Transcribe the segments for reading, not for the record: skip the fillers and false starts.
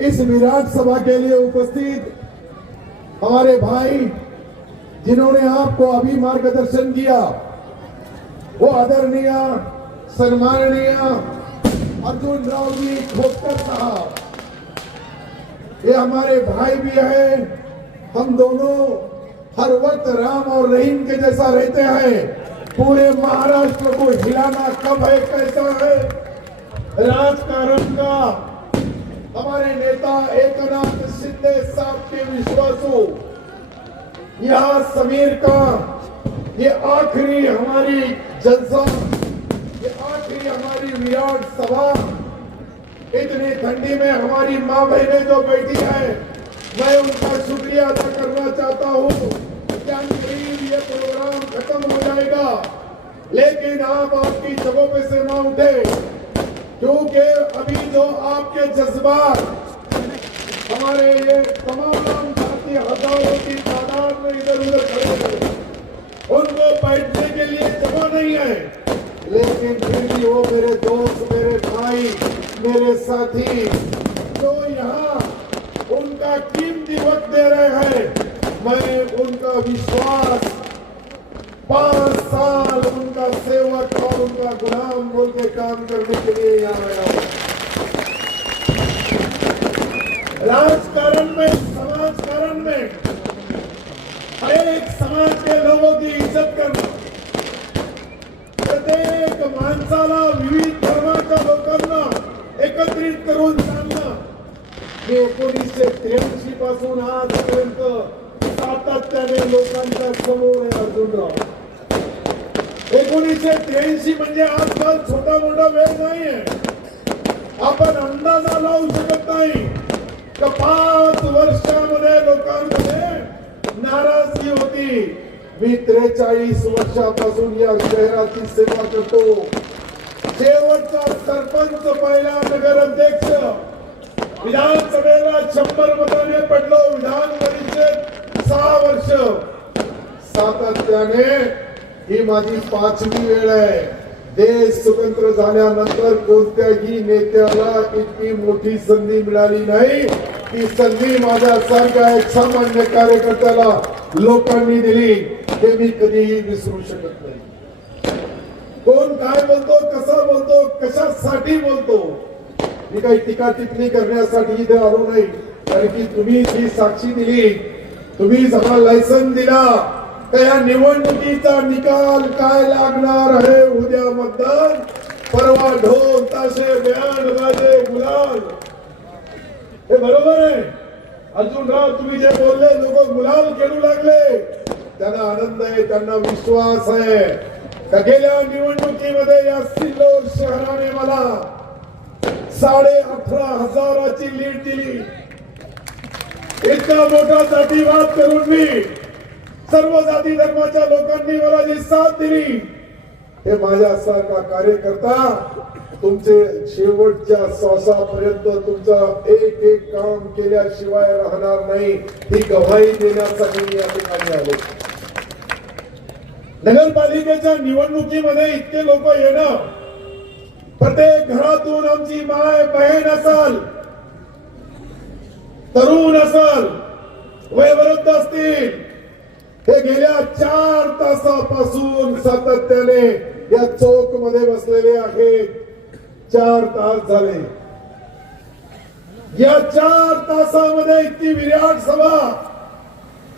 इस विराट सभा के लिए उपस्थित हमारे भाई जिन्होंने आपको अभी मार्गदर्शन किया, वो आदरणीय सम्माननीय अर्जुन राव जी खोपकर साहब, ये हमारे भाई भी हैं। हम दोनों हर वक्त राम और रहीम के जैसा रहते हैं। पूरे महाराष्ट्र को हिलाना कब है, कैसा है, राजकारण का हमारे नेता एकनाथ शिंदे साहब के विश्वासू, यहाँ समीर का ये आखिरी हमारी जलसा, ये आखिरी हमारी विराट सभा। इतनी ठंडी में हमारी माँ बहनें जो बैठी है, मैं उनका शुक्रिया अदा करना चाहता हूँ। ये प्रोग्राम खत्म हो जाएगा, लेकिन आप आपकी जगहों पे से ना उठे, क्योंकि अभी जो आपके जज्बात हमारे ये तमाम साथी हजारों की तादाद में इधर उधर खड़े हैं, उनको बैठने के लिए जगह नहीं है, लेकिन फिर भी वो मेरे दोस्त, मेरे भाई, मेरे साथी जो यहाँ उनका कीमती वक्त दे रहे हैं, मैं उनका विश्वास 5 साल उनका सेवक और उनका गुलाम बोल के काम करने के लिए यहाँ आया हूँ। राजकारण में, समाजकारण में हर एक समाज के लोगों की इज्जत करना, प्रत्येक माणसाला विविध धर्माच्या लोकांना एकत्रित करून चालणं, हे 1983 पासून आजपर्यंत सातत्याने लोकांच्या समोर आहे अर्जुनराव। 1983 म्हणजे आजकाल छोटा मोठा वेळ नाहीये। आपण अंदाजा लावू शकत नाही की 5 वर्षामध्ये लोकांमध्ये नाराजगी होती। मी 43 वर्षापासून या शहराची सेवा करतो। शेवटचा सरपंच, पहिला नगराध्यक्ष, विधानसभेला 100 मताने पडलो, विधान परिषद 6 वर्ष, सातत्याने ही माझी 5वी वेळ आहे। देश स्वतंत्र झाल्यानंतर कोणत्याही नेत्याला इतकी मोठी संधी मिळाली नाही। ती संधी माझ्यासारख्या एक सामान्य कार्यकर्त्याला लोकांनी दिली, हे मी कधीही विसरू शकत नाही। कोण काय बोलतो, कसा बोलतो, कशासाठी बोलतो, मी काही टीका टिप्पणी करण्यासाठी इथे आलो नाही, कारण की तुम्ही जी साक्षी दिली, तुम्ही जमा लायसन दिला, त्या निवडणुकीचा निकाल काय लागणार आहे, उद्या मतदान, परवा ढोल ताशे बँड बाजे गुलाल, हे बरोबर आहे। अर्जुनराव तुम्ही जे बोलले, लोक गुलाल खेळू लागले, त्यांना आनंद आहे, त्यांना विश्वास आहे। गेल्या निवडणुकीमध्ये या सिल्लोड शहराने मला 18,500ची लीड दिली। इतका मोठा जातीवाद करून मी सर्व जाती धर्माच्या लोकांनी मला जी साथ दिली, हे माझ्यासारखा कार्यकर्ता तुमचे शेवटच्या श्वासापर्यंत तुमचं एक एक काम केल्याशिवाय राहणार नाही, ही गवाही देण्यासाठी मी या ठिकाणी आलो। नगरपालिकेच्या निवडणुकीमध्ये इतके लोक येणं, प्रत्येक घरातून आमची माय बहीण असाल, तरुण असाल, वयोवृद्ध असतील, हे गेल्या 4 तासापासून सातत्याने या चौक मध्ये बसलेले आहेत। 4 तास झाले। या 4 तासामध्ये इतकी विराट सभा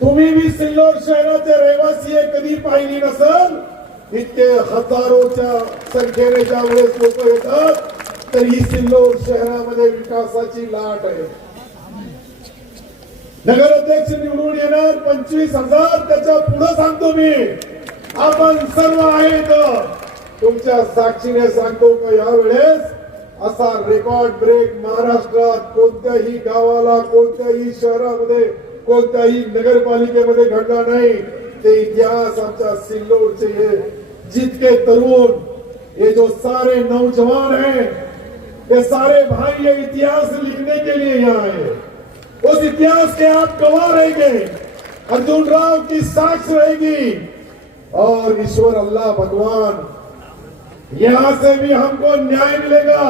तुम्ही भी सिल्लोड शहराचे रहिवासी कधी पाहिली नसेल। इतके हजारोच्या संख्येने ज्यावेळेस लोक येतात, तर ही सिल्लोड शहरामध्ये विकासाची लाट आहे। नगराध्यक्ष निवडून येणार 25,000, त्याच्या पुढे सांगतो मी, आपण सर्व आहेत। तुमच्या साक्षीने सांगतो की यावेळेस असा रेकॉर्ड ब्रेक महाराष्ट्रात कोणत्याही गावाला, कोणत्याही शहरामध्ये, कोणत्याही नगरपालिकेमध्ये घडला नाही। ते इतिहास आमच्या सिल्लोडचे हे जितके तरुण, ये जो सारे नौजवान हैं, ये सारे भाई ये इतिहास लिखने के लिए यहाँ आए। उस इतिहास के आप गवाह रहेंगे, अर्जुन राव की साक्ष रहेगी, और ईश्वर अल्लाह भगवान यहाँ से भी हमको न्याय मिलेगा।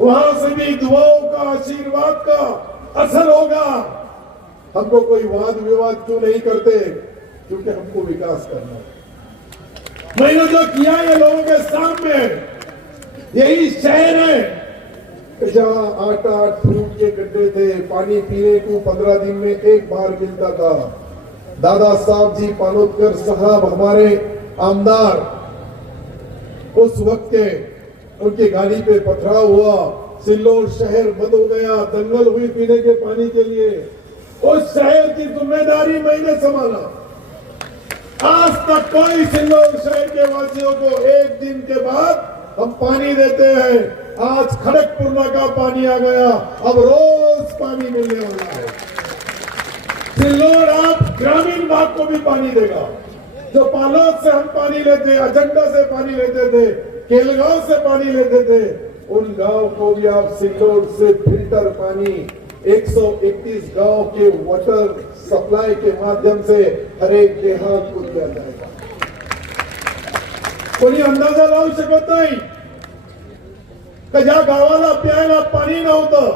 वहां से भी दुआओं का आशीर्वाद का असर होगा। हमको कोई वाद विवाद क्यों नहीं करते? क्योंकि हमको विकास करना है। मैंने जो किया है लोगों के सामने, यही शहर है जहां 8-8 फुट के गड्ढे थे, पानी पीने को 15 दिन में एक बार मिलता था। दादा साहब जी पानोदकर साहब हमारे आमदार, उस वक्त के उनकी गाड़ी पे पथराव हुआ, सिल्लोड शहर बंद हो गया, दंगल हुई पीने के पानी के लिए। उस शहर की जिम्मेदारी मैंने संभाला। आज तक कोई सिल्लोड शहर के वासियों को एक दिन के बाद हम पानी देते हैं। आज खड़गपुर का पानी आ गया, अब रोज पानी मिलने वाला है। सिल्लोड आप ग्रामीण भाग को भी पानी देगा। जो पालोद से हम पानी लेते, अजंडा से पानी लेते थे, केलगांव से पानी लेते थे, उन गांव को भी आप सिल्लोड से फिल्टर पानी 131 गांव के वाटर सप्लाई के माध्यम से हर एक देहात को दिया जाएगा। कोणी अंदाजा लावू शकत नाही का ज्या गावाला प्यायला पाणी नव्हतं,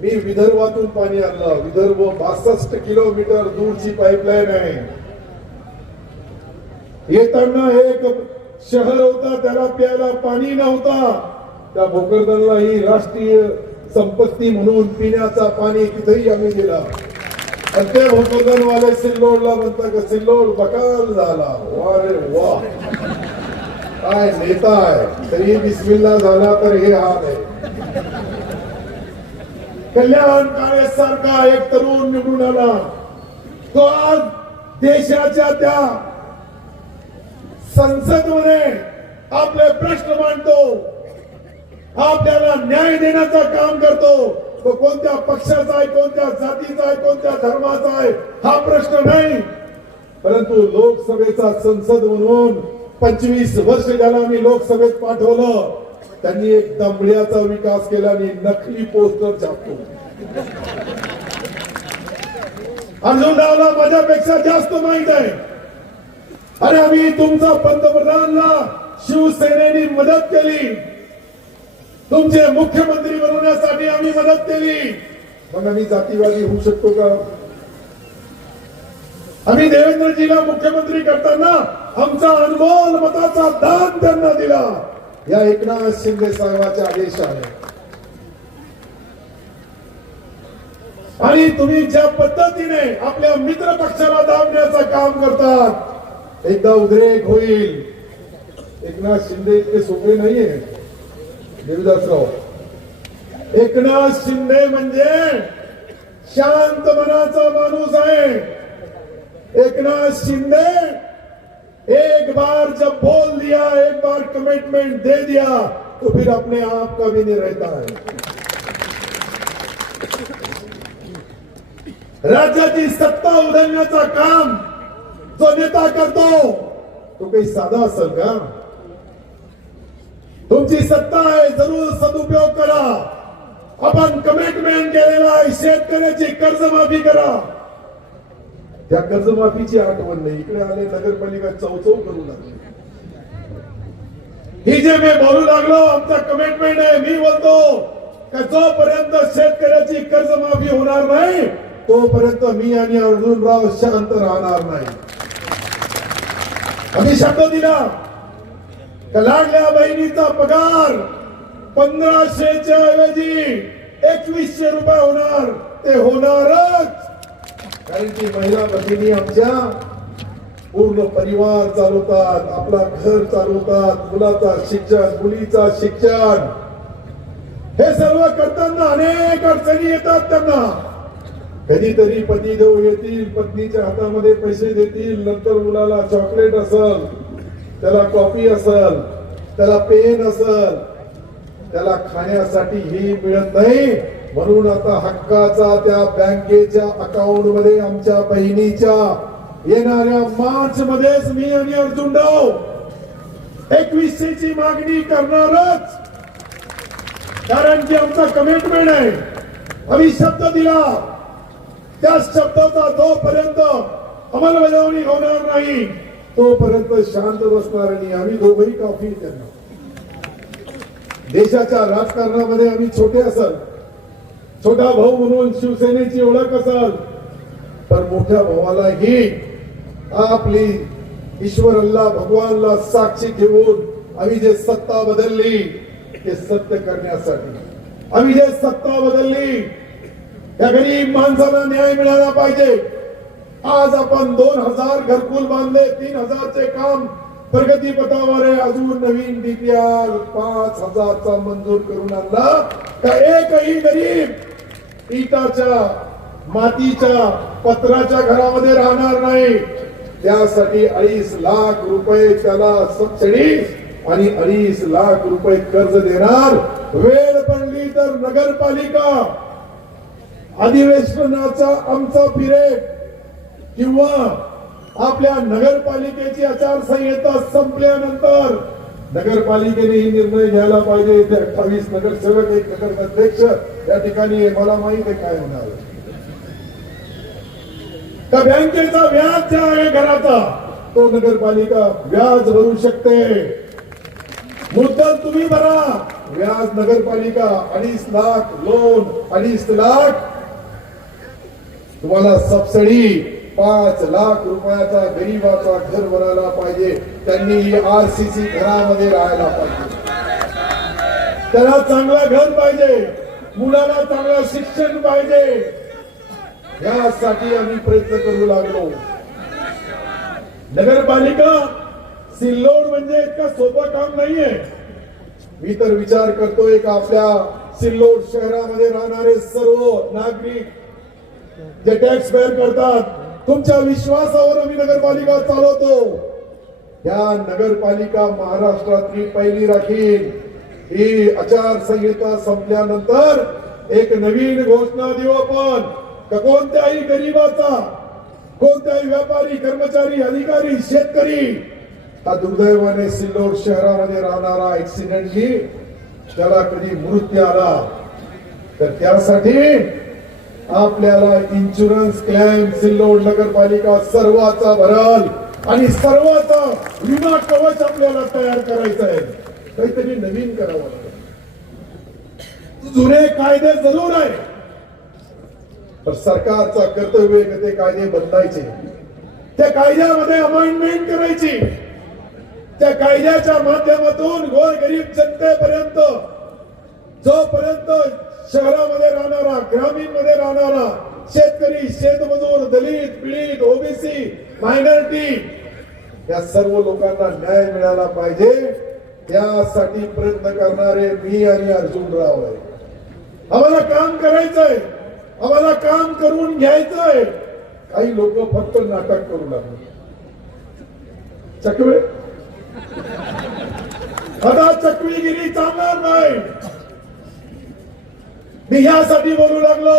मी विदर्भातून पाणी आणलं। विदर्भ 62 किलोमीटर दूरची पाईपलाईन आहे। येताना एक शहर होता, त्याला प्यायला पाणी नव्हता। त्या भोकरदनला ही राष्ट्रीय संपत्ती म्हणून पिण्याचा पाणी तिथेही आम्ही दिला। आणि ते भोकरदनवाले सिल्लोडला म्हणतात की सिल्लोड बकाल झाला। वा रे वा, काय नेता आहे, तरी बिस्मिल्ला झाला तर हे हाल आहे। कल्याण काळे सारखा एक तरुण निवडून आला, तो आज देशाच्या त्या संसदमध्ये आपले प्रश्न मांडतो, आपल्याला न्याय देण्याचं काम करतो। तो कोणत्या पक्षाचा आहे, कोणत्या जातीचा आहे, कोणत्या धर्माचा आहे हा प्रश्न नाही, परंतु लोकसभेचा संसद म्हणून 25 वर्ष ज्याला मी लोकसभेत पाठवलं, त्यांनी एक दमड्याचा विकास केला आणि नकली पोस्टर छापतो। अर्जुनरावला माझ्यापेक्षा जास्त माहित आहे। अरे आम्ही तुमचा पंतप्रधानला शिवसेनेने मदत केली, तुमचे मुख्यमंत्री बनवण्यासाठी आम्ही मदत केली, मग आम्ही जातीवादी होऊ शकतो का? आम्ही देवेंद्रजीला मुख्यमंत्री करताना आमचा अनमोल मताचा दान त्यांना दिला, या एकनाथ शिंदे साहेबांचे आदेश आहे। आणि तुम्ही ज्या पद्धतीने आपल्या मित्र पक्षाला दाबण्याचं काम करतात, एकदा उद्रेक होईल। एकनाथ शिंदे इतके सोपे नाहीये देवीदासराव। एकनाथ शिंदे म्हणजे शांत मनाचा माणूस आहे। एकनाथ शिंदे एक बार जब बोल दिया, एक बार कमिटमेंट दे दिया, तो फिर अपने आप का भी नहीं रहता है। राज्याची सत्ता उधळण्याचा काम जो नेता करतो, तो काही साधा असेल का? तुमची सत्ता आहे, जरूर सदुपयोग करा। आपण कमिटमेंट केलेला आहे, शेतकऱ्याची कर्जमाफी करा। त्या कर्जमाफीची आठवण नाही, इकडे आले नगरपालिका चौचौ करू लागली। ही जे मी बोलू लागलो, आमचा कमिटमेंट आहे। मी बोलतो का जोपर्यंत शेतकऱ्याची कर्जमाफी होणार नाही, तोपर्यंत मी आणि अर्जुनराव शांत राहणार नाही। आम्ही शब्द दिला, लाडल्या बहिणीचा पगार 1500च्या ऐवजी 2100 रुपये होणार, ते होणारच। कारण की महिला भगिनी आमच्या पूर्ण परिवार चालवतात, आपला घर चालवतात, मुलाचा शिक्षण, मुलीचा शिक्षण, हे सर्व करताना अनेक अडचणी येतात त्यांना। कधीतरी पतिदेव येतील, पत्नीच्या हातामध्ये पैसे देतील, नंतर मुलाला चॉकलेट असेल, त्याला कॉफी असेल, त्याला पेन असेल, त्याला खाण्यासाठी ही मिळत नाही। म्हणून आता हक्काचा त्या बँकेच्या अकाउंट मध्ये आमच्या बहिणीच्या येणाऱ्या मार्च मध्येच मी आणि अर्जुनराव 2100ची मागणी करणारच, कारण की आमचा कमिटमेंट आहे। आम्ही शब्द दिला, त्या शब्दाचा जोपर्यंत अंमलबजावणी होणार नाही, तोपर्यंत शांत बसणार नाही। आम्ही दोघंही कॉफी त्यांना देशाच्या राजकारणामध्ये आम्ही छोटे असाल, छोटा भाऊ म्हणून शिवसेनेची ओळख असाल, पण मोठ्या भावालाही आपली ईश्वर अल्लाह भगवानला साक्षी ठेवून आम्ही जे सत्ता बदलली ते सत्य करण्यासाठी, आम्ही जे सत्ता बदलली या गरीब माणसाला न्याय मिळाला पाहिजे. आज आपण 2000 घरकुल बांधले, 3000चे काम प्रगतीपथावर आहे. अजून नवीन डीपीआर 5000चा मंजूर करून आणला का एकही गरीब इटाच्या मातीच्या पत्राच्या घरामध्ये राहणार नाही. त्यासाठी 2.5 लाख रुपये त्याला सबसिडी आणि 2.5 लाख रुपये कर्ज देणार. वेळ पडली तर नगरपालिका अधिवेशनाचा आमचा पिरियड किंवा आपल्या नगरपालिकेची आचारसंहिता संपल्यानंतर नगरपालिकेने निर्णय घ्यायला पाहिजे. 28 नगरसेवक, 1 नगराध्यक्ष या ठिकाणी मला माहिती आहे काय होणार. त्या बँकेचा व्याज जे आहे घराचा तो नगरपालिका व्याज भरू शकते. मुद्दल तुम्ही भरा, व्याज नगरपालिका. 2.5 लाख लोन, 2.5 लाख तुम्हाला सबसिडी. 5 लाख रुपयाचा गरीबाचा घर भरायला पाहिजे. त्यांनी आरसीसी घरामध्ये राहायला पाहिजे. त्याला चांगला घर पाहिजे, मुलाला चांगलं शिक्षण पाहिजे. यासाठी आम्ही प्रयत्न करू लागलो. नगरपालिका सिल्लोड म्हणजे इतकं सोपं काम नाहीये. मी तर विचार करतोय की आपल्या सिल्लोड शहरामध्ये राहणारे सर्व नागरिक जे टॅक्स पेअर करतात, तुमच्या विश्वासावर आम्ही नगरपालिका चालवतो. या नगरपालिका महाराष्ट्रातली पहिली राखील. ही आचारसंहिता संपल्यानंतर एक नवीन घोषणा देऊ आपण. कोणत्याही गरीबाचा, कोणत्याही व्यापारी, कर्मचारी, अधिकारी, शेतकरी हा दुर्दैवाने सिल्लोड शहरामध्ये राहणारा ऍक्सिडेंटली त्याला कधी मृत्यू आला तर त्यासाठी आपल्याला इन्शुरन्स क्लेम सिल्लोड नगरपालिका सर्वाचा भरल आणि सर्वाचा विमा कवच आपल्याला तयार करायचं आहे. काहीतरी नवीन करावं लागेल. जुने कायदे जरूर आहे, पण सरकारचा कर्तव्य आहे ते कायदे बदलायचे. त्या कायद्यामध्ये अमेंडमेंट करायची. त्या कायद्याच्या माध्यमातून गोरगरीब जनतेपर्यंत, जोपर्यंत शहरामध्ये राहणारा, ग्रामीण मध्ये राहणारा शेतकरी, शेतमजूर, दलित, पीडित, ओबीसी, मायनॉरिटी या सर्व लोकांना न्याय मिळाला पाहिजे. त्यासाठी प्रयत्न करणारे मी आणि अर्जुनराव आहे. आम्हाला काम करायचंय, आम्हाला काम करून घ्यायचंय. काही लोक फक्त नाटक करू लागले. चकवे आता चकवीगिरी चालणार नाही. मी यासाठी बोलू लागलो.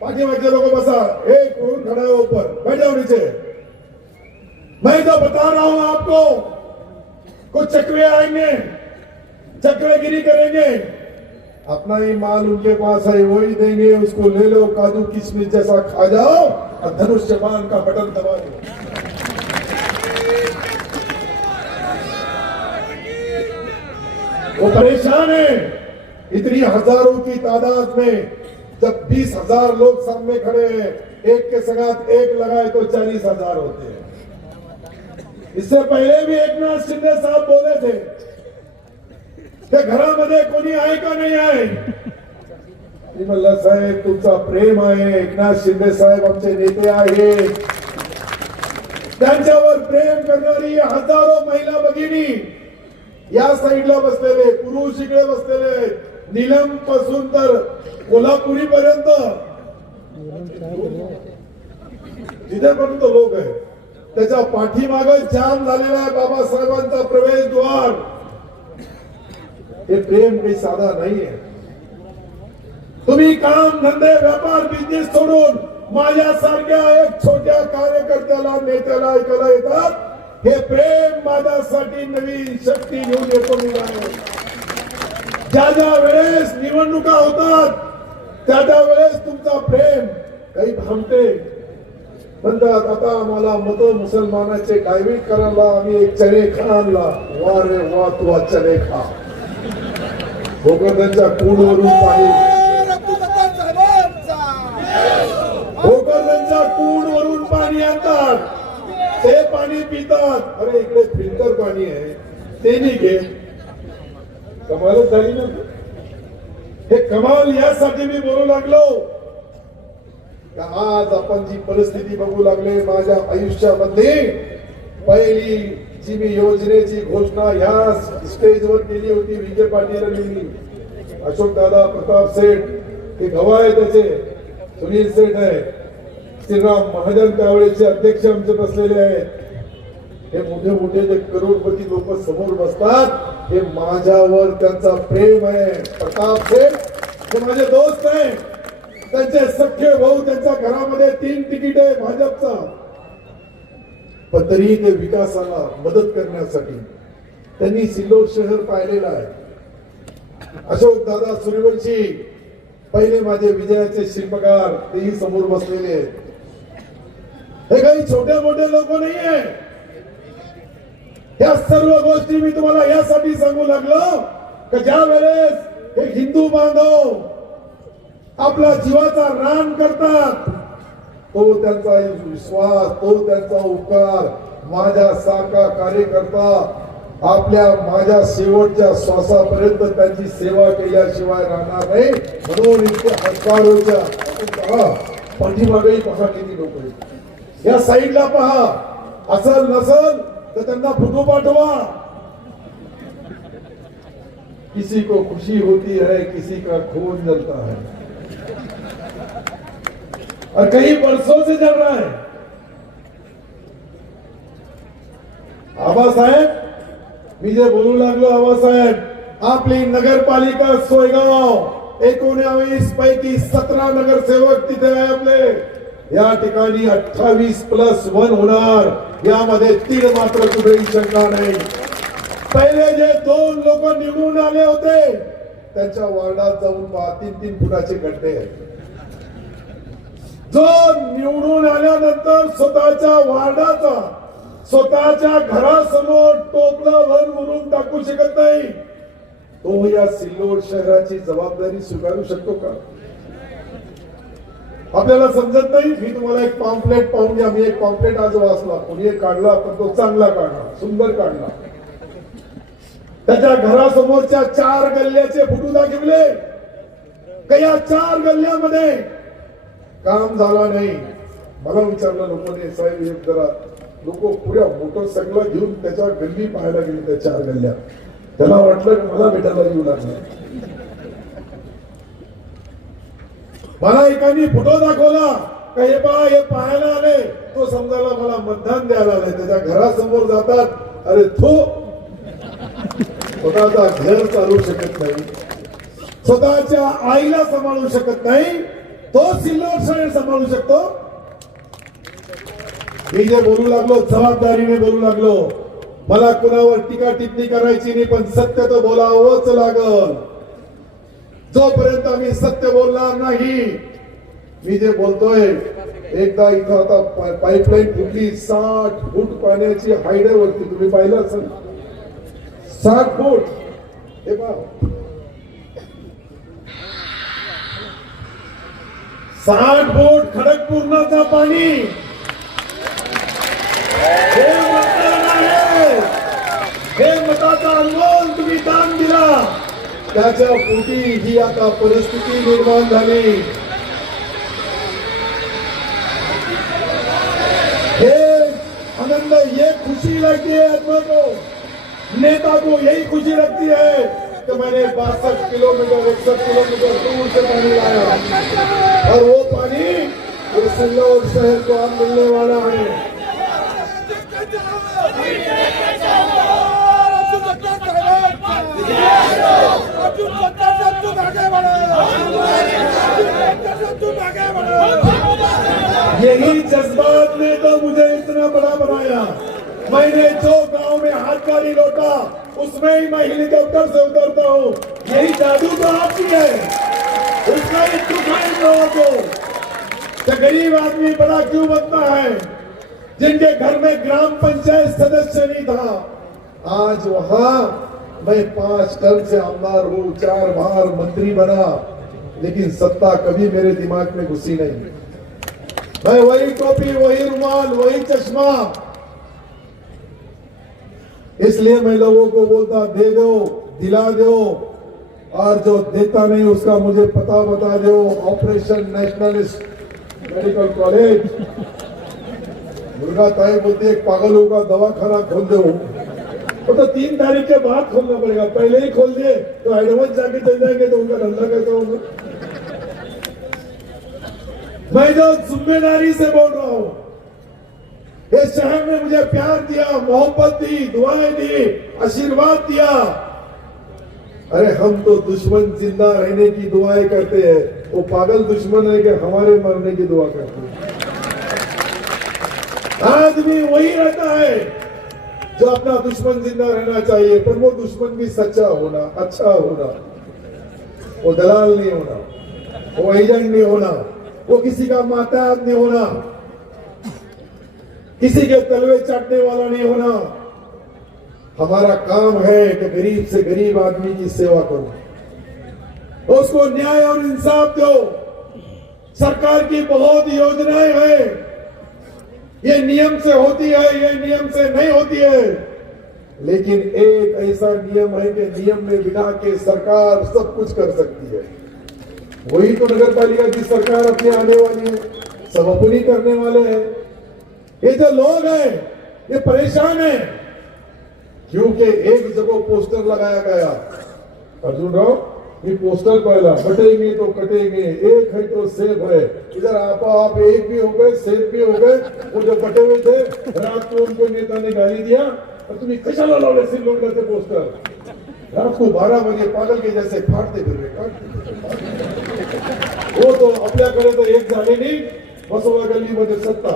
पाठीमागचे लोक बसा, एक करून खड़ा है ऊपर, बैठ जाओ नीचे. मैं तो बता रहा हूं आपको, कुछ चकवे आएंगे, चकवेगिरी करेंगे. अपना ही माल उनके पास है, वही देंगे, उसको ले लो, काजू किशमिश जैसा खा जाओ और धनुष्य बाण का बटन दबा दो. वो परेशान है. इतनी हजारों की तादाद में जब 20,000 लोग सामने खड़े हैं, एक के साथ एक लगाए तो 40,000 होते हैं. इससे पहले भी एकनाथ शिंदे साहब बोले थे कि घरामध्ये कोणी आहे का नाही आहे. मी म्हणलं साहेब तुमचा प्रेम आहे, एकनाथ शिंदे साहेब आमचे नेते आहेत. त्यांच्यावर प्रेम करणारी हजारो महिला भगिनी या साईडला बसलेले, पुरुष इकडे बसलेले, नीलम पासून तर कोल्हापुरी पर्यंत जिथेपर्यंत लोक आहे त्याच्या पाठीमाग जाम झालेला आहे बाबासाहेबांचा प्रवेशद्वार. हे प्रेम काही साधा नाहीये. तुम्ही काम धंदे, व्यापार, बिझनेस सोडून माझ्यासारख्या एक छोट्या कार्यकर्त्याला, नेत्याला ऐकायला येतात. हे प्रेम माझ्यासाठी नवीन शक्ती घेऊन येतो. ज्या ज्या वेळेस निवडणुका होतात त्या त्या वेळेस तुमचा प्रेम काही थांबते. म्हणतात आता आम्हाला मत मुसलमानाचे डायव्हर्ट करायला आम्ही एक चणे खा आणला. वा रे वा, तू चणे खा. भोकरदनच्या कूडवरून पाणी भोकरदनच्या कूडवरून पाणी आणतात, ते पाणी पितात. अरे इकडे फिल्टर पाणी आहे ते नाही घे. कमालच झाली ना. हे कमाल यासाठी मी बोलू लागलो का आज आपण जी परिस्थिती बघू लागले माझ्या आयुष्यामध्ये पहिली जी मी योजनेची घोषणा या स्टेजवर केली होती विजय पाटील अशोक दादा प्रताप सेठ हे गवाह आहे, त्याचे सुनील सेठ आहे, श्रीराम महाजन त्यावेळेचे अध्यक्ष आमचे बसलेले आहेत. हे मोठे मोठे जे करोडपती लोक समोर बसतात हे माझ्यावर त्यांचा प्रेम आहे. प्रताप सेठ हे माझे दोस्त आहे, त्यांचे सख्खे भाऊ, त्यांच्या घरामध्ये 3 तिकीट आहे भाजपचा, पण तरी ते विकासाला मदत करण्यासाठी त्यांनी सिल्लोड शहर पाहिलेलं आहे. अशोक दादा सूर्यवंशी पहिले माझे विजयाचे शिल्पकार तेही समोर बसलेले आहेत. हे काही छोटे मोठे लोक नाही आहे. या सर्व गोष्टी मी तुम्हाला यासाठी सांगू लागलो की ज्या वेळेस हे हिंदू बांधव आपला जीवाचा रान करतात तो त्यांचा विश्वास, तो त्यांचा उपकार माझ्या सारखा कार्यकर्ता माझ्या शेवटच्या श्वासापर्यंत त्यांची सेवा केल्याशिवाय राहणार नाही. म्हणून इतके हकारोच्या पाठीमागेही पहा किती लोक आहेत. या साईडला पहा, असल नसल तर त्यांना फोटो पाठवा. किसी को खुशी होती है, किसी का खून जलता है और कई बरसों से चल रहा है. आबासाहेब, मी जे बोलू लागलो आबासाहेब, आपली नगरपालिका सोयगाव 19 पैकी 17 नगरसेवक तिथे आहे आपले. या ठिकाणी 28+1 होणार, यामध्ये 3 मात्र कुठेही शंका नाही. पहिले जे 2 लोक निवडून आले होते त्यांच्या वार्डात जाऊन पहा, 3-3 फुटाचे गड्डे आहेत. जो निवडून आल्यानंतर स्वतःच्या वार्डाचा, स्वतःच्या घरासमोर टोपला वर वरून टाकू शकत नाही, तो या सिल्लोड शहराची जबाबदारी स्वीकारू शकतो का? आपल्याला समजत नाही. मी तुम्हाला एक पॉम्पलेट पाहून द्या. मी एक पॉम्पलेट आज वाचला, कोणी एक काढला, पण तो चांगला काढला, सुंदर काढला. त्याच्या घरासमोरच्या 4 गल्ल्याचे फोटो दाखवले. या 4 गल्ल्यामध्ये काम झाला नाही. मला विचारलं लोकांनी, साहेब एक जरा लोक पुऱ्या मोटरसायकल घेऊन त्याच्या गल्ली पाहायला गेले, त्या 4 गल्ल्या. त्याला वाटलं की मला भेटायला येऊ लागलं. मला एकाने फोटो दाखवला का हे पहा, हे पाहायला आले, तो समजायला मला मतदान द्यायला आले. त्याच्या घरासमोर जातात, अरे तो स्वतःचा घर चालू शकत नाही, स्वतःच्या आईला सांभाळू शकत नाही, तो सिल्लोड शहर सांभाळू शकतो. मी जे बोलू लागलो जबाबदारीने बोलू लागलो. मला कुणावर टीका टिप्पणी करायची नाही, पण सत्य तर बोलावंच लागल. जोपर्यंत आम्ही सत्य बोलणार नाही, मी जे बोलतोय, एकदा इथं आता पाईपलाईन फुटली, 60 फूट पाण्याची हायडर वरती, तुम्ही पाहिलं असेल 60 फूट. हे पहा 60 फूट खडकपूर्णाचा पाणी. हे मतदान आहे, हे मताचा अनमोल तुम्ही दान दिला, त्याच्या पोटी ही आता परिस्थिती निर्माण झाली. हे आनंद, ये खुशी लगती है आदमी को, नेता को यही खुशी लगती है कि मैंने 62 किलोमीटर 61 किलोमीटर दूर से पानी लाया, और वो पानी सिल्लोड शहर को अब मिलने वाला है. यही जज्बात ने तो मुझे इतना बड़ा बनाया. मैंने जो गांव में हाथ गाड़ी लौटा, उसमें ही मैं हेलीकॉप्टर से उतरता हूँ. यही जादू तो आपकी है. उसका ही दुख है लोगों को. गरीब आदमी बड़ा क्यों बनता है? जिनके घर में ग्राम पंचायत सदस्य नहीं था, आज वहां मैं 5 टर्म से आमदार हूं, 4 बार मंत्री बना, लेकिन सत्ता कभी मेरे दिमाग में घुसी नहीं। मैं वही टोपी, वही रुमाल, वही चश्मा, इसलिए मैं लोगों को बोलता दे दो, दिला दो, और जो देता नहीं उसका मुझे पता बता दो। ऑपरेशन नेशनलिस्ट मेडिकल कॉलेज, मुर्गा ताई बोलते एक पागल होगा दवाखाना खोल दो, तो 3 तारीख के बाद खोलना पड़ेगा, पहले ही खोल दिए तो एडवांस जाके चल जाएंगे तो उनका धंधा कैसे होगा। मैं जो जिम्मेदारी से बोल रहा हूं, इस शहर में मुझे प्यार दिया, मोहब्बत दी, दुआएं दी, आशीर्वाद दिया। अरे हम तो दुश्मन जिंदा रहने की दुआएं करते हैं, वो पागल दुश्मन है कि हमारे मरने की दुआ करते हैं। आदमी वही रहता है जो अपना दुश्मन जिंदा रहना चाहिए, पर वो दुश्मन भी सच्चा होना, अच्छा होना, वो दलाल नहीं होना, वो एजेंट नहीं होना, वो किसी का माताहत नहीं होना, किसी के तलवे चाटने वाला नहीं होना। हमारा काम है कि गरीब से गरीब आदमी की सेवा करो, उसको न्याय और इंसाफ दो। सरकार की बहुत योजनाएं हैं, ये नियम से होती है, ये नियम से नहीं होती है, लेकिन एक ऐसा नियम है कि नियम में बिठा के सरकार सब कुछ कर सकती है। वही तो नगर पालिका की सरकार अपनी आने वाली है, सब अपनी करने वाले हैं। ये जो लोग हैं ये परेशान है, क्योंकि एक जगह पोस्टर लगाया गया, अर्जुन राव ये पोस्टर पहला कटेंगे तो कटेंगे, एक है तो सेब है, इधर आप एक भी हो गए, सेब भी हो गए। वो जो कटे हुए थे रात को उनको नेता ने गाली दिया, और तुम्हें कशाला लावले सिर लोग करते पोस्टर, रात को 12 बजे पागल के जैसे फाड़ते फिर वो तो आपल्याकडे तर एक झाले नाही, बसवा गल्लीमध्ये 7,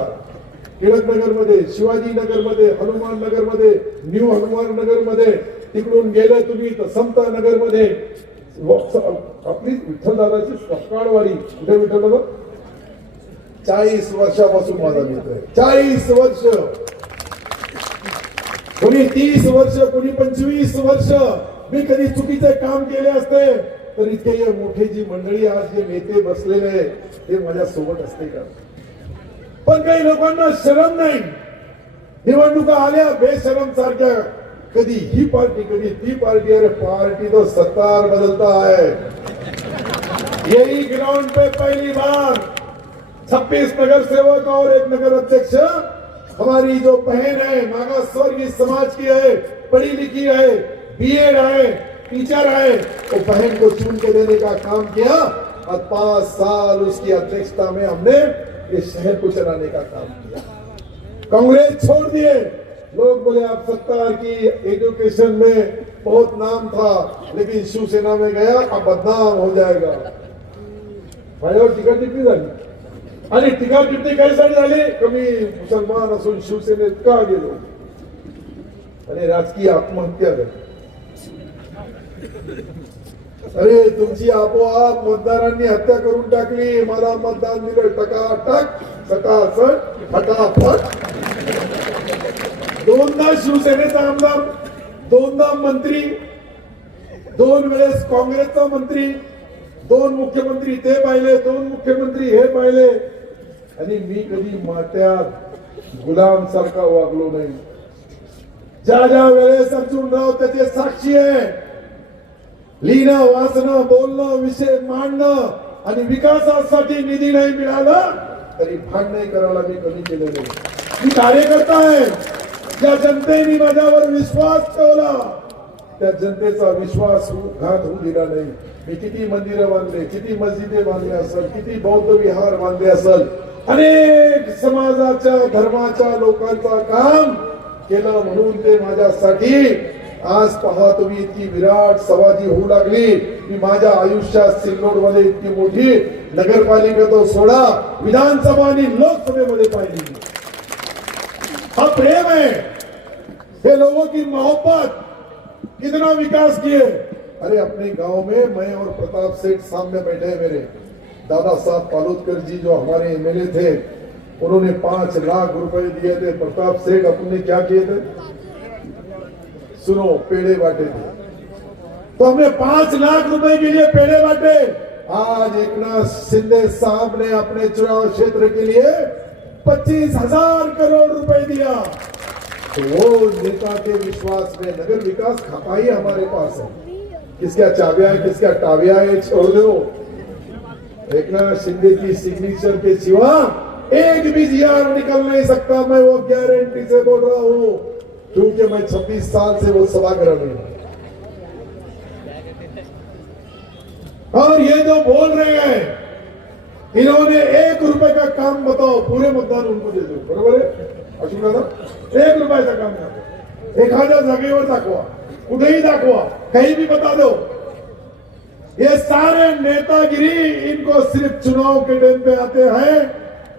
टिळक नगर मध्ये, शिवाजी नगर मध्ये, हनुमान नगर मध्ये, न्यू हनुमान नगर मध्ये, तिकडून गेले तुम्ही तर समता नगर मध्ये, आपली विठ्ठलदादाची सकाळवाडी कुठे विठ्ठल 40 वर्षापासून माझा मित्र आहे, 40 वर्ष, कोणी 30 वर्ष, कोणी 25 वर्ष। मी कधी चुकीचे काम केले असते तर इतके ये मोठे जी मंडळी आज जे नेते बसलेले ते माझ्या सोबत असते का? पण काही लोकांना शरम नाही, निवडणुका आल्या बेशरम सारख्या, कधी ही पार्टी कधी ती पार्टी। अरे पार्टी तो सत्तार बदलता है। यही ग्राउंड पे पहली बार 26 नगर सेवक और 1 नगर अध्यक्ष, हमारी जो बहन है मागास वर्गीय समाज की है, पढ़ी लिखी है, बीएड है, टीचर है, तो बहन को चुन के देने का काम किया, और 5 साल उसकी अध्यक्षता में हमने इस शहर को चलाने का काम किया। कांग्रेस छोड़ दिए, लोग बोले आप सत्तार की एजुकेशन में बहुत नाम था, लेकिन शिवसेना में गया अब बदनाम हो जाएगा। माझ्यावर टीका टिप्पणी झाली, आणि टीका टिप्पणी कशासाठी झाली? कमी मुसलमान असून शिवसेनेत का गेलो, आणि राजकीय आत्महत्या झाली। अरे तुमची आपोआप मतदारांनी हत्या करून टाकली, मला मतदान दिलं टकाटक, सटासट, फटाफट। 2दा शिवसेनेचा आमदार, 2दा मंत्री, 2 वेळेस काँग्रेसचा मंत्री, 2 मुख्यमंत्री ते पाहिले, 2 मुख्यमंत्री हे पाहिले, आणि मी कधी मात्यात गुलाम सारखा वागलो नाही। ज्या ज्या वेळेस अर्जुनराव त्याचे साक्षी आहे, लिहिणं, वाचणं, बोलणं, विषय मांडणं, आणि विकासासाठी निधी नाही मिळाला तरी भांडण करायला मी कमी केलं नाही। मी कार्यकर्ता आहे, ज्या जनतेने माझ्यावर विश्वास ठेवला त्या जनतेचा विश्वासघात होऊ दिला नाही। मी किती मंदिरं बांधले, किती मस्जिदे बांधले असेल, किती बौद्ध विहार बांधले असेल, अनेक समाजाच्या धर्माच्या लोकांचा काम केलं, म्हणून ते माझ्यासाठी आज पहा तुम्ही इतकी विराट सभा जी होऊ लागली। मी माझ्या आयुष्यात सिल्लोडमध्ये इतकी मोठी नगरपालिका तो सोडा, विधानसभा आणि लोकसभेमध्ये पाहिली। हा प्रेम है, ये लोगों की मोहब्बत, कितना विकास किए। अरे अपने गांव में मैं और प्रताप सेठ सामने बैठे हैं, मेरे दादा साहब पालोदकर जी जो हमारे एमएलए थे, उन्होंने 5 लाख रुपए दिए थे। प्रताप सेठ अपने क्या किए थे? सुनो, पेड़े बांटे थे। तो हमने 5 लाख रुपए के लिए पेड़े बांटे। आज एकनाथ शिंदे साहब ने अपने चुनाव क्षेत्र के लिए 25,000 करोड़ रुपए दिया। तो वो नेता के विश्वास में नगर विकास खाता ही हमारे पास है। किसका चाबिया है, किसका टाविया है, छोड़ दो। एकनाथ शिंदे की सिग्नेचर के सिवा एक भी जीआर निकल नहीं सकता। मैं वो गारंटी से बोल रहा हूं, क्योंकि मैं 26 साल से वो सभागृह में हूं। और ये जो बोल रहे हैं, इन्होंने 1 रुपए का काम बताओ, पूरे मतदान उनको दे दो, बरोबर आहे अशोक दादा? 1 रुपयाचं काम दाखवा, एखाद्या जागेवर दाखवा, कुठेही दाखवा, कहीं भी बता दो। ये सारे नेतागिरी, इनको सिर्फ चुनाव के टाइम पे आते हैं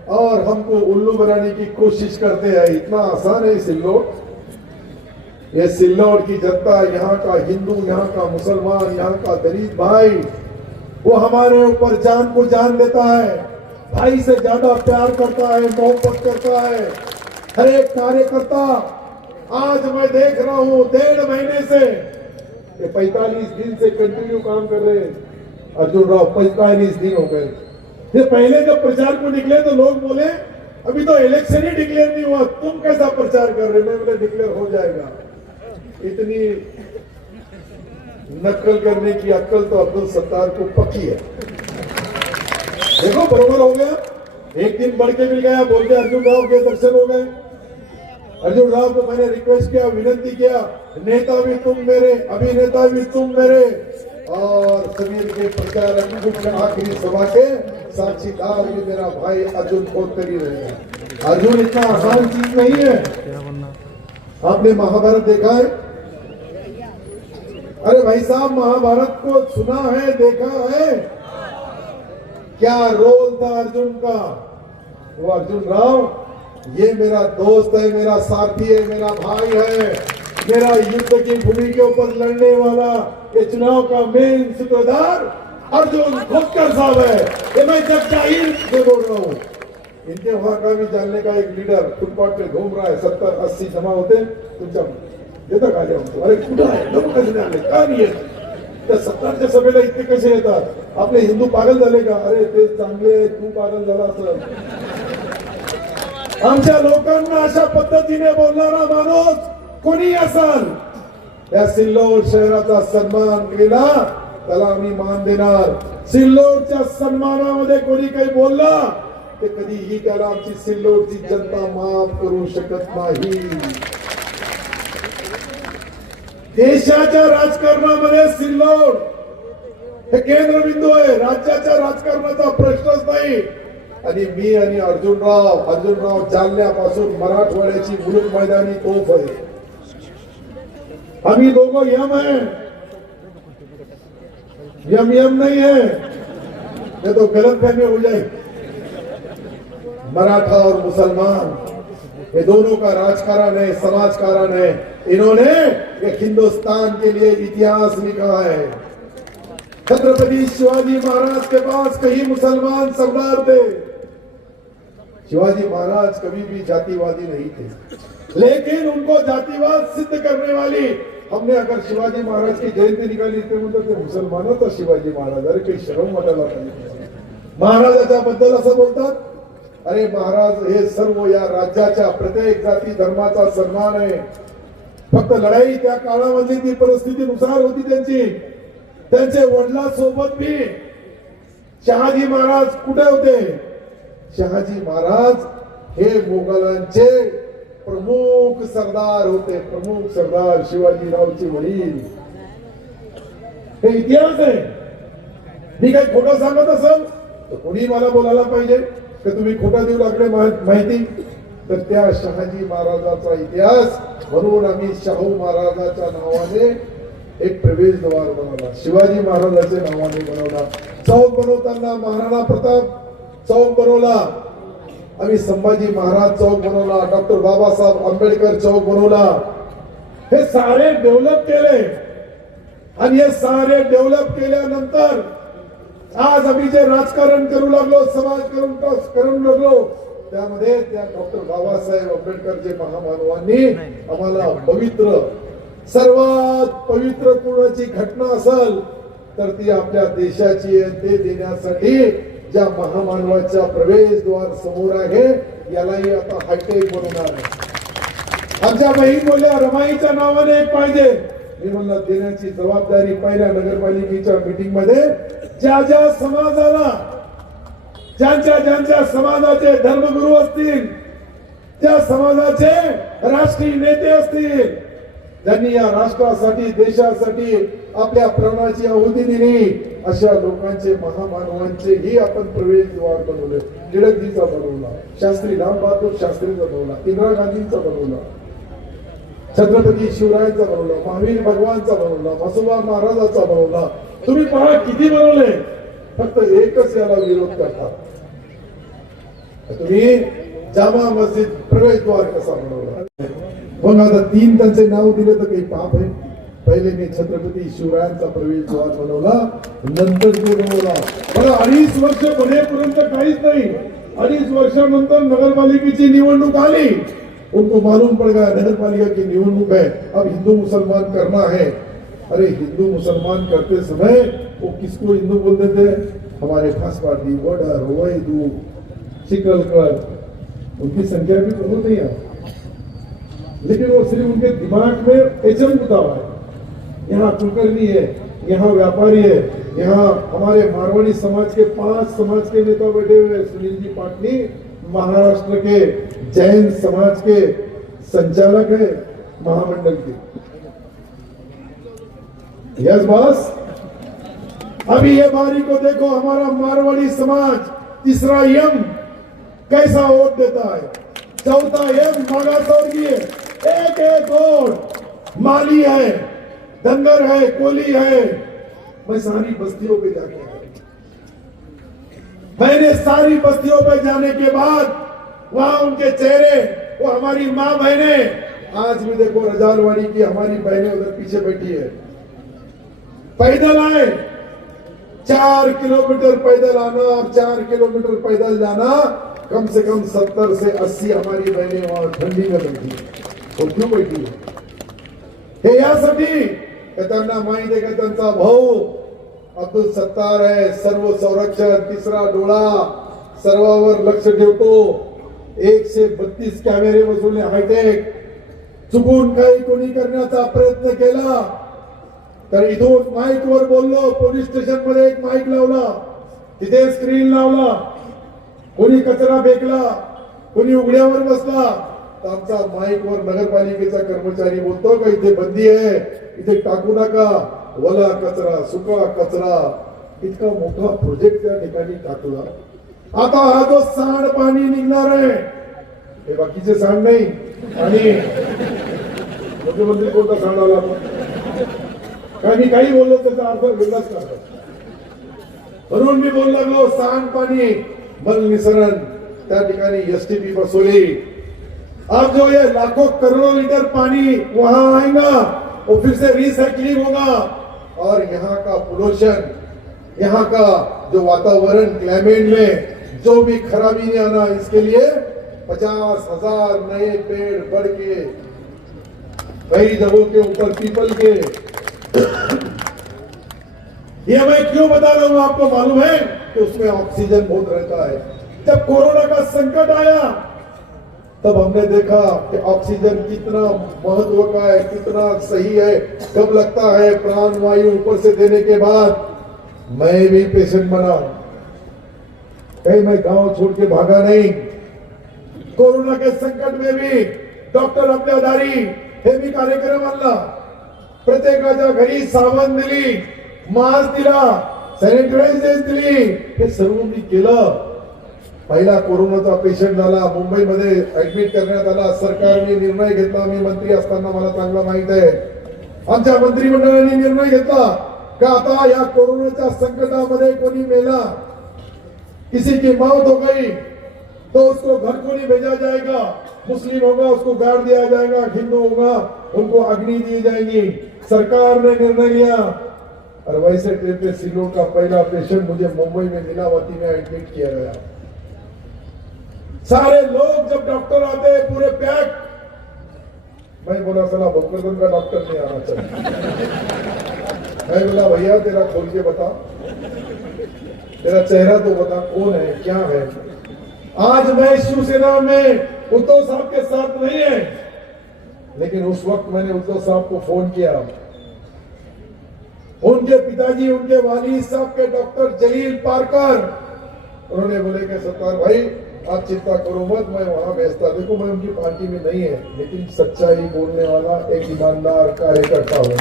और हमको उल्लू बनाने की कोशिश करते हैं। इतना आसान है सिल्लोड? ये सिल्लोड की जनता, यहाँ का हिंदू, यहाँ का मुसलमान, यहाँ का दलित भाई, वो हमारे ऊपर जान को जान देता है, भाई से ज्यादा प्यार करता है, मोहब्बत करता है। हर एक कार्यकर्ता, आज मैं देख रहा हूं 1.5 महीने से, 45 दिन से कंटिन्यू काम कर रहे हैं अर्जुन राव। 45 दिन हो गए। ये पहले जब प्रचार को निकले तो लोग बोले अभी तो इलेक्शन ही डिक्लेयर नहीं हुआ, तुम कैसा प्रचार कर रहे हो? मैं बोले डिक्लेयर हो जाएगा। इतनी नकल करने की अक्ल तो अब्दुल सत्तार को पक्की है। देखो बरोबर हो गया, एक दिन बढ़ के मिल गया, बोलते अर्जुन राव के दर्शन हो गए। अर्जुन राव को मैंने रिक्वेस्ट किया, विनती किया, नेता भी तुम मेरे, अभिनेता भी तुम मेरे, और समीर के प्रचार आखिरी सभा के साक्षीदार भी मेरा भाई अर्जुन खोदकर ही रहेगा। अर्जुन इतना आसान चीज नहीं है। आपने महाभारत देखा है? अरे भाई साहब, महाभारत को सुना है, देखा है? क्या रोल था अर्जुन का? वो अर्जुन राव, ये मेरा दोस्त है, मेरा साथी है, मेरा भाई है, मेरा युद्ध की भूमि के ऊपर लड़ने वाला, ये चुनाव का मेन सूत्रधार अर्जुन खोदकर साहब है। ये मैं जग जाहिर से बोल रहा हूँ। इनके वहां का भी जानने का एक लीडर फुटपाथ पे घूम रहा है, 70-80 जमा होते, तुमच्या येतं का लिहावं? अरे कुठं आहे? लोक कसे आले? का नाही येत? त्या 70च्या सभेला इतके कसे येतात? आपले हिंदू पागल झाले का? अरे ते चांगले, तू पागल झाला असं। आमच्या लोकांना अशा पद्धतीने बोलणारा माणूस कोणी असाल, या सिल्लोड शहराचा सन्मान केला त्याला आम्ही मान देणार। सिल्लोडच्या सन्मानामध्ये कोणी काही बोलला ते कधीही त्याला आमची सिल्लोडची जनता माफ करू शकत नाही। देशाच्या राजकारणामध्ये सिल्लोड हे केंद्रबिंदू आहे, राज्याच्या राजकारणाचा प्रश्नच नाही। आणि मी आणि अर्जुनराव जालन्यापासून मराठवाड्याची मुलुक मैदानी तोफ आहे। हम ही दोनों यम है, यम नहीं है, ये तो गलतफहमी हो जाएगी। मराठा और मुसलमान ये दोनों का राजकारण है, समाजकारण है। इन्होंने एक हिंदुस्तान के लिए इतिहास लिखा है। छत्रपति शिवाजी महाराज के पास कई मुसलमान सरदार थे। शिवाजी महाराज कभी भी जातिवादी नहीं थे, लेकिन उनको जातिवाद सिद्ध करने वाली हमने अगर शिवाजी महाराज की जयंती निकाली ते म्हणतात ते मुसलमानाचा शिवाजी महाराज। अरे काही शरम वाटायला पाहिजे। महाराजाच्या बद्दल असं बोलतात, अरे महाराज हे सर्व या राज्याच्या प्रत्येक जाती धर्माचा सन्मान आहे। फक्त लढाई त्या काळामधली ती परिस्थितीनुसार होती त्यांची। त्यांचे वडिलांसोबत भी शहाजी महाराज कुठे होते? शहाजी महाराज हे मोगलांचे प्रमुख सरदार होते, प्रमुख सरदार शिवाजीरावचे वडील। हे इतिहास आहे। मी काही खोटं सांगत असेल तर कोणी मला बोलायला पाहिजे की तुम्ही खोटं देऊ लागले माहिती। तर त्या शहाजी महाराजाचा इतिहास, म्हणून आम्ही शाहू महाराजाच्या नावाने एक प्रवेशद्वार बनवला, शिवाजी महाराजाच्या नावाने बनवला। चौक बनवताना महाराणा प्रताप चौक बनवला, आम्ही संभाजी महाराज चौक बनवला, डॉक्टर बाबासाहेब आंबेडकर चौक बनवला। हे सारे डेव्हलप केले आणि हे सारे डेव्हलप केल्यानंतर आज आम्ही जे राजकारण करू लागलो, समाज करू लागलो, त्यामध्ये त्या डॉक्टर बाबासाहेब आंबेडकर जे महामानवांनी आम्हाला पवित्र सर्वात पवित्र कुणाची घटना असेल तर ती आपल्या देशाची आहे. ते देण्यासाठी ज्या महामानवाच्या प्रवेशद्वार समोर आहे यालाही आता हायटेक बनवणार आहे. आमच्या बहीण बोलल्या रमाईच्या नावाने एक पाहिजे. मी म्हणलं देण्याची जबाबदारी पहिल्या नगरपालिकेच्या मीटिंग मध्ये ज्या ज्या समाजाला ज्यांच्या समाजाचे धर्मगुरू असतील, त्या समाजाचे राष्ट्रीय नेते असतील, ज्यांनी या राष्ट्रासाठी देशासाठी आपल्या प्राणाची आहुती दिली, अशा लोकांचे महामानवांचे ही आपण प्रवेशद्वार बनवले. टिळकजीचा बनवला, शास्त्री रामबहादूर शास्त्रीचा बनवला, इंदिरा गांधींचा बनवला, छत्रपती शिवरायांचा बनवला, महावीर भगवानचा बनवला, वासुदेव महाराजांचा बनवला. तुम्ही पहा किती बनवले, फक्त एकच याला विरोध करतात. तुम्ही जामा मस्जिद प्रवेशद्वार कसा बनवला? मग आता 3 त्यांचे नाव दिले तर काही पाप आहे. पहिले मी छत्रपती शिवरायांचा प्रवेशद्वार बनवला, नंतर तो बनवला. मला 2.5 वर्ष बनेपर्यंत काहीच नाही. 2.5 वर्षानंतर नगरपालिकेची निवडणूक आली. उनको मालूम पड़ गया नगरपालिका की निवडणूक है, अब हिंदू मुसलमान करना है. अरे हिंदू मुसलमान करते समय वो किसको हिंदू बोलते थे? हमारे खासपाटी, वडर, वैदू, चिकलकर, उनकी संख्या भी बहुत नहीं है, लेकिन वो सिर्फ उनके दिमाग में एचम उठा हुआ है. यहाँ कुलकर्णी है, यहाँ व्यापारी है, यहाँ हमारे मारवाड़ी समाज के 5 समाज के नेता बैठे हुए हैं. सुनील जी पाटनी महाराष्ट्र के जैन समाज के संचालक है महामंडल के. Yes boss. अभी ये बारी को देखो, हमारा मारवाड़ी समाज तीसरा यम कैसा वोट देता है. चौथा यम मागासवर्गीय, एक वोट माली है, धनगर है, कोली है. मैं सारी बस्तियों पे जाके मैंने सारी बस्तियों पे जाने के बाद वहां उनके चेहरे, वो हमारी माँ बहने, आज भी देखो रजालवाड़ी की हमारी बहनें उधर पीछे बैठी है, पैदल आए. 4 किलोमीटर पैदल आना और 4 किलोमीटर पैदल जाना, कम से कम 70 से 80 हमारी बहनें वहां ठंडी में बैठी है. और क्यों बैठी है? हे यासाठी त्यांना माहिती आहे का त्यांचा भाऊ अब्दुल सत्तार आहे, सर्व संरक्षण, तिसरा डोळा, सर्वावर लक्ष ठेवतो. 132 कॅमेरे बसवले हायटेक. चुकून काही कोणी करण्याचा प्रयत्न केला तर इथून माईक वर बोललो, पोलीस स्टेशन मध्ये एक माईक लावला, तिथे स्क्रीन लावला. कोणी कचरा फेकला, कोणी उघड्यावर बसला तर आमचा माईक वर नगरपालिकेचा कर्मचारी बोलतो का इथे बंदी आहे, इथे टाकू नका, वला कचरा, सुका कचरा. इतका मोठा प्रोजेक्ट त्या ठिकाणी टाकला. आता हा जो सांडपाणी निघणार आहे, हे बाकीचे सांड नाही. आणि मुख्यमंत्री कोणता सांड आला, काय मी काही बोललो त्याचा अर्थ वेगळाच करतो. म्हणून मी बोलू लागलो सांडपाणी मल निसरण. त्या ठिकाणी एसटीपी बसवली. अब जो ये लाखों करोड़ों लीटर पानी वहां आएगा, वो फिर से रिसाइकलिंग होगा और यहाँ का पोल्यूशन, यहाँ का जो वातावरण, क्लाइमेट में जो भी खराबी नहीं आना, इसके लिए 50,000 नए पेड़ बढ़ के कई जगहों के ऊपर पीपल के. ये मैं क्यों बता रहा हूं आपको मालूम है कि उसमें ऑक्सीजन बहुत रहता है. जब कोरोना का संकट आया तब हमने देखा कि ऑक्सीजन कितना महत्व का है, कितना सही है. कब लगता है प्राण वायु ऊपर से देने के बाद मैं भी पेशेंट बना. कहीं मैं गांव छोड़ के भागा नहीं. कोरोना के संकट में भी डॉक्टर आपल्या दारी हे मी कार्यक्रम आणला. प्रत्येकाच्या घरी साबण दिली, मास्क दिला, सॅनिटायझर दिली. हे सर्व मी केलं. पहिला कोरोनाचा पेशंट झाला, मुंबईमध्ये ऍडमिट करण्यात आला. सरकारने निर्णय घेतला, मी मंत्री असताना मला चांगला माहित आहे. आमच्या मंत्रिमंडळाने निर्णय घेतला का आता या कोरोनाच्या संकटामध्ये कोणी मेला, किसी की मौत हो गई तो उसको घर को नहीं भेजा जाएगा. मुस्लिम होगा उसको गाड़ दिया जाएगा, हिंदू होगा उनको अग्नि दी जाएगी. सरकार ने निर्णय लिया. और वैसे टेपे सिलो का पहला पेशेंट मुझे मुंबई में लीलावती में एडमिट किया गया. सारे लोग जब डॉक्टर आते हैं पूरे पैक, मैं बोला साला भोकरदन का डॉक्टर नहीं आना चाहिए। मैं बोला भैया तेरा खोल के बता, तेरा चेहरा तो बता, कौन है क्या है। आज मैं शिवसेना में उद्धव साहब के साथ नहीं है, लेकिन उस वक्त मैंने उद्धव साहब को फोन किया। उनके पिताजी, उनके वालिद साहब के डॉक्टर जलील पारकर, उन्होंने बोले कि सत्तार भाई आप चिंता करो मत, मैं वहां भेजता। देखो मैं उनकी पार्टी में नहीं है, लेकिन सच्चाई बोलने वाला एक ईमानदार कार्यकर्ता हूं।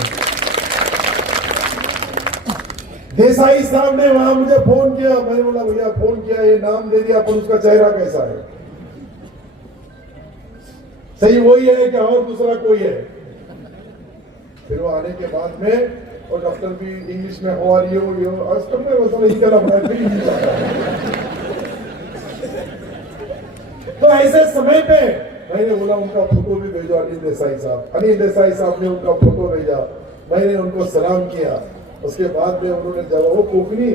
देसाई साहब ने वहां मुझे फोन किया, मैंने बोला भैया फोन किया, ये नाम दे दिया, पर उसका चेहरा कैसा है, सही वही है क्या और दूसरा कोई है। फिर वो आने के बाद में और डॉक्टर भी इंग्लिश में हाउ आर यू, आज तक मैं वैसा नहीं करा पड़ा फिर इंग्लिश आता। तो ऐसे समय पे मैंने बोला उनका फोटो भी भेजो अनिल देसाई साहब। अनिल देसाई साहब ने उनका फोटो भेजा, मैंने उनको सलाम किया। उसके बाद में उन्होंने जब वो कोकनी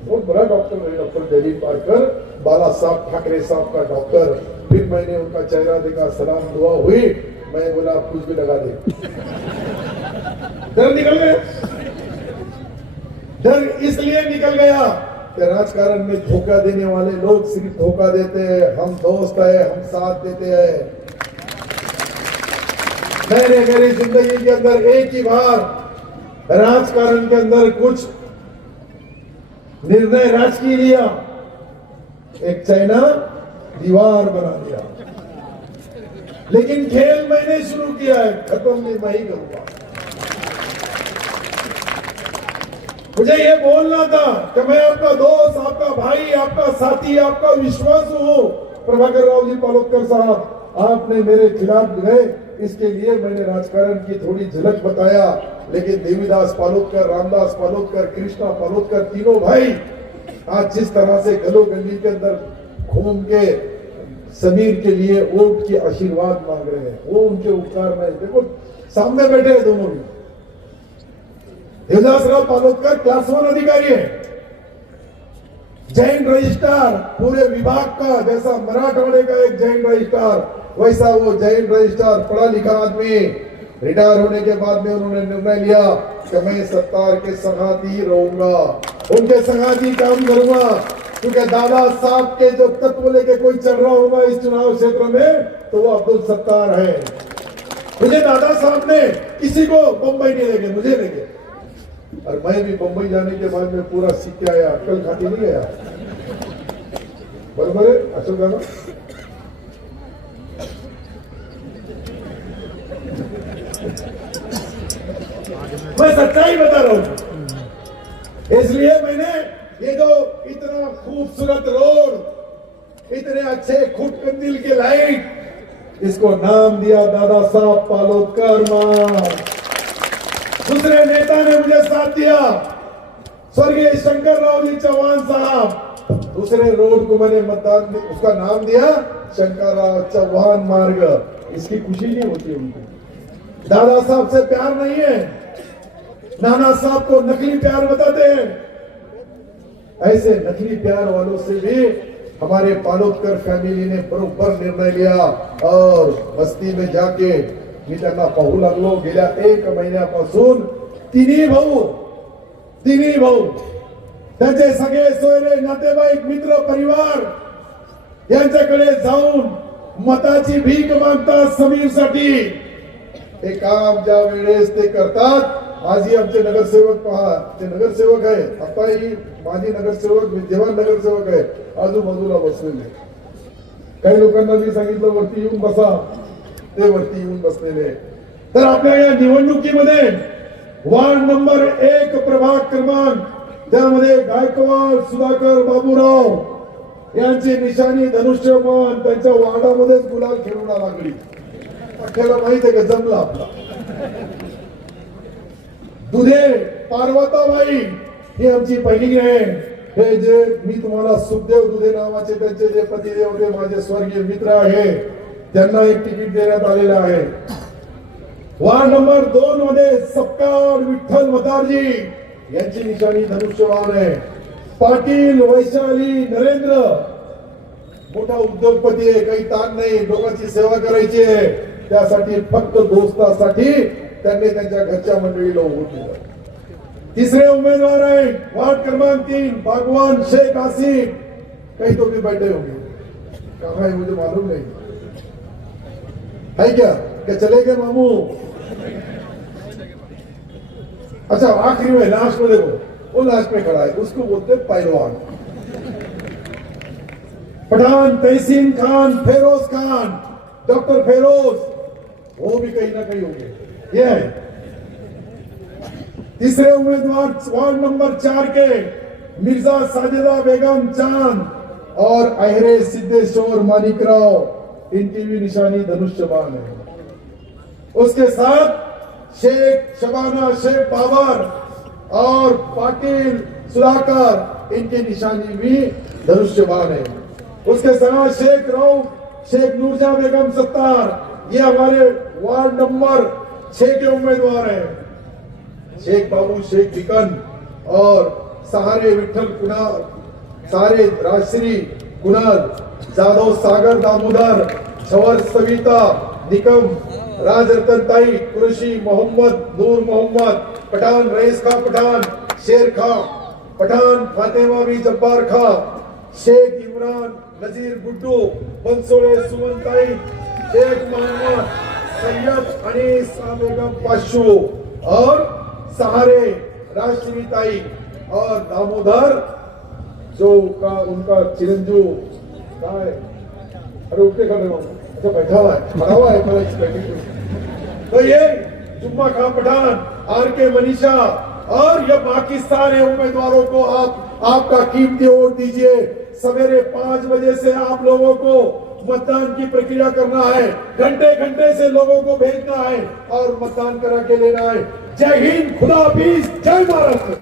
बहुत बड़ा डॉक्टर है, डॉक्टर जलील पारकर, बाला साहब ठाकरे साहब का डॉक्टर। फिर मैंने उनका चेहरा देखा, सलाम दुआ हुई, मैं बोला आप कुछ भी लगा दे। डर निकल गया। डर इसलिए निकल गया कि राजकारण में धोखा देने वाले लोग सिर्फ धोखा देते हैं, हम दोस्त है, हम साथ देते हैं। मैंने मेरी जिंदगी के अंदर एक ही बार राजकारण के अंदर कुछ निर्णय राजकीय लिया, एक चाइना दीवार बना दिया, लेकिन खेल मैंने शुरू किया है, खत्म नहीं मैं ही करूंगा। मुझे ये बोलना था कि मैं आपका दोस्त, आपका भाई, आपका साथी, आपका विश्वास हूं। प्रभाकर राव जी पालोदकर साहब, आपने मेरे खिलाफ गए, इसके लिए मैंने राजकारण की थोड़ी झलक बताया, लेकिन देवीदास पालोदकर, रामदास पालोदकर, कृष्णा पालोदकर, तीनों भाई आज जिस तरह से गलो गली के अंदर घूम के समीर के लिए वोट की आशीर्वाद मांग रहे हैं, वो उनके उपकार में। देखो सामने बैठे हैं दोनों भी। देवदास राव पालोदकर क्लास 1 अधिकारी है, जैन रजिस्ट्रार पूरे विभाग का, जैसा मराठवाड़े का एक जैन रजिस्ट्रार, वैसा वो जैन रजिस्ट्रार, पढ़ा लिखा आदमी। रिटायर होने के बाद में उन्होंने निर्णय लिया कि मैं सत्तार के संगाती रहूंगा, उनके संगाती काम करूंगा, क्योंकि दादा साहब के जो तत्व लेके कोई चल रहा होगा इस चुनाव क्षेत्र में तो वो अब्दुल सत्तार है। मुझे दादा साहब ने किसी को बम्बई नहीं लेके, मुझे लेके, और मैं भी बम्बई जाने के बाद में पूरा सीख के आया, अक्कल खाती नहीं गया। बराबर है अशोक गाना। मैं सच्चाई बता रहा हूं, इसलिए मैंने ये जो इतना खूबसूरत रोड, इतने अच्छे खुटकंदिल के लाइट, इसको नाम दिया दादा साहब पालोदकर मार्ग। दूसरे नेता ने मुझे साथ दिया, स्वर्गीय शंकर राव जी चौहान साहब। दूसरे रोड को मैंने मतदान, उसका नाम दिया शंकर राव चौहान मार्ग। इसकी खुशी नहीं होती उनको। दादा साहब से प्यार नहीं है, नाना साहब को नकली प्यार बताते हैं। ऐसे नकली प्यार वालों से भी हमारे पालोदकर फॅमिली ने बरोबर निर्णय लिया और बस्ती में जाके मी त्यांना पाहू लागलो। गेल्या 1 महिन्यापासून तिन्ही भाऊ त्यांचे सगळे सोयरे, नातेवाईक, मित्र, परिवार यांच्याकडे जाऊन मताची भीक मागतात समीरसाठी। हे काम ज्या वेळेस ते करतात, आजही आमचे नगरसेवक पहा, ते नगरसेवक आहे, आताही माजी नगरसेवक, विद्यमान नगरसेवक आहे, आजूबाजूला बसलेले। काही लोकांना मी सांगितलं वरती येऊन बसा, ते वरती येऊन बसलेले। तर आपल्या या निवडणुकीमध्ये वार्ड नंबर 1 प्रभाग क्रमांक, त्यामध्ये गायकवाड सुधाकर बाबूराव यांची निशाणी धनुष्यबाण, त्यांच्या वार्डामध्येच गुलाल खेळून लागली। अखेरला माहित आहे का जमला आपला। दुधे पार्वताबाई ही आमची बहिणी आहे। हे जे मी तुम्हाला सुखदेव दुधे नावाचे त्यांचे जे पतिदेव होते, माझे स्वर्गीय मित्र आहे, त्यांना एक तिकीट देण्यात आलेलं आहे। वार्ड नंबर 2 मध्ये सपकाळ विठ्ठल मदारजी यांची निशाणी धनुष्यबाण आहे। पाटील वैशाली नरेंद्र मोठा उद्योगपती आहे, काही ताण नाही, लोकांची सेवा करायची आहे, त्यासाठी फक्त दोस्तासाठी त्यांनी त्यांच्या घरच्या मंडळीला उभं केलं. तीसरे उम्मीदवार है वार्ड क्रमांक 3 भगवान शेख आसिफ. कहीं तो भी बैठे होंगे, कहाँ है मुझे मालूम नहीं है क्या चले गए मामू? अच्छा आखिरी में लास्ट में देखो, वो लास्ट में खड़ा है, उसको बोलते पहलवान. पठान तहसीन खान फेरोज खान, डॉक्टर फेरोज, वो भी कहीं ना कहीं होंगे. ये है तीसरे उम्मीदवार वार्ड नंबर 4 के मिर्जा साजिदा बेगम चांद और अहरे सिद्धेश्वर मानिकराव. इनकी भी निशानी धनुष्यबाण है. उसके साथ शेख शबाना शेख बाबर और पाटिल सुधाकर, इनकी निशानी भी धनुष्यबाण है. उसके साथ शेख रऊफ शेख नूरजहां बेगम सत्तार, ये हमारे वार्ड नंबर 6 के उम्मीदवार हैं. शेख बाबू शेख बिकन और सहारे विठल कुणाल, सहारे राजश्री कुणाल, जादव सागर दामोदर, छवर सविता निकम, राजरतन ताई कुरैशी, मोहम्मद नूर मोहम्मद, पठान रईस खां पठान, शेर खां पठान, फातिमा बी जब्बार खां, शेख इमरान नजीर गुड्डू, बनसोड़े सुमन ताई, शेख मोहम्मद सैयद अनीस बेगम पाशु और सहारे राजश्री ताई और दामोदर जो का उनका चिरंजीव कहाँ है? अरे उठके खड़े हो, अच्छा बैठा हुआ है, खड़ा हुआ है. तो ये जुम्मा खां पठान, आर के मनीषा और ये बाकी सारे उम्मीदवारों को आप आपका कीमती वोट दीजिए. सवेरे 5 बजे से आप लोगों को मतदान की प्रक्रिया करना है. घंटे घंटे से लोगों को भेजना है और मतदान करा के लेना है. जय हिंद, खुदा हाफिज, जय महाराष्ट्र.